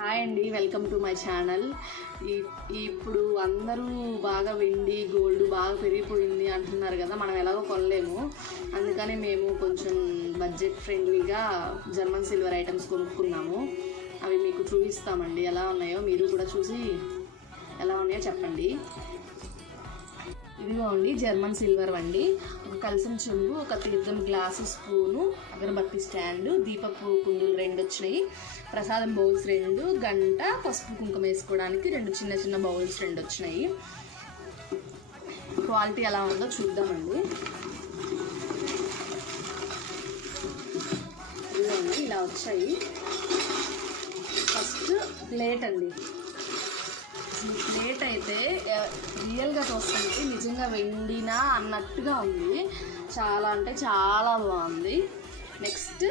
Hi అండి, welcome to my channel. ఇప్పుడు అందరూ బాగా వెండి గోల్డ్ బాగా పెరిగిపోయింది అంటున్నారు కదా, మనం ఎలాగో కొనలేము. అందుకని మేము కొంచెం బడ్జెట్ ఫ్రెండ్లీగా జర్మన్ సిల్వర్ ఐటమ్స్ కొనుక్కున్నాము. అవి మీకు చూపిస్తామండి, ఎలా ఉన్నాయో మీరు కూడా చూసి ఎలా ఉన్నాయో చెప్పండి. ఇదిగోండి జర్మన్ సిల్వర్ అండి. ఒక కలసం చెంబు, ఒక తీర్థం గ్లాసు, స్పూను, అగరబత్తి స్టాండు, దీపపు కుందులు 2 వచ్చినాయి, ప్రసాదం బౌల్స్ 2, గంట, పసుపు కుంకుమ వేసుకోవడానికి 2 చిన్న చిన్న బౌల్స్ 2 వచ్చినాయి. క్వాలిటీ ఎలా ఉందో చూద్దామండి. ఇదిగోండి ఇలా వచ్చాయి. ఫస్ట్ ప్లేట్ అండి. ప్లేట్ అయితే రియల్గా చూస్తుంటే నిజంగా వెండినా అన్నట్టుగా ఉంది. చాలా అంటే చాలా బాగుంది. నెక్స్ట్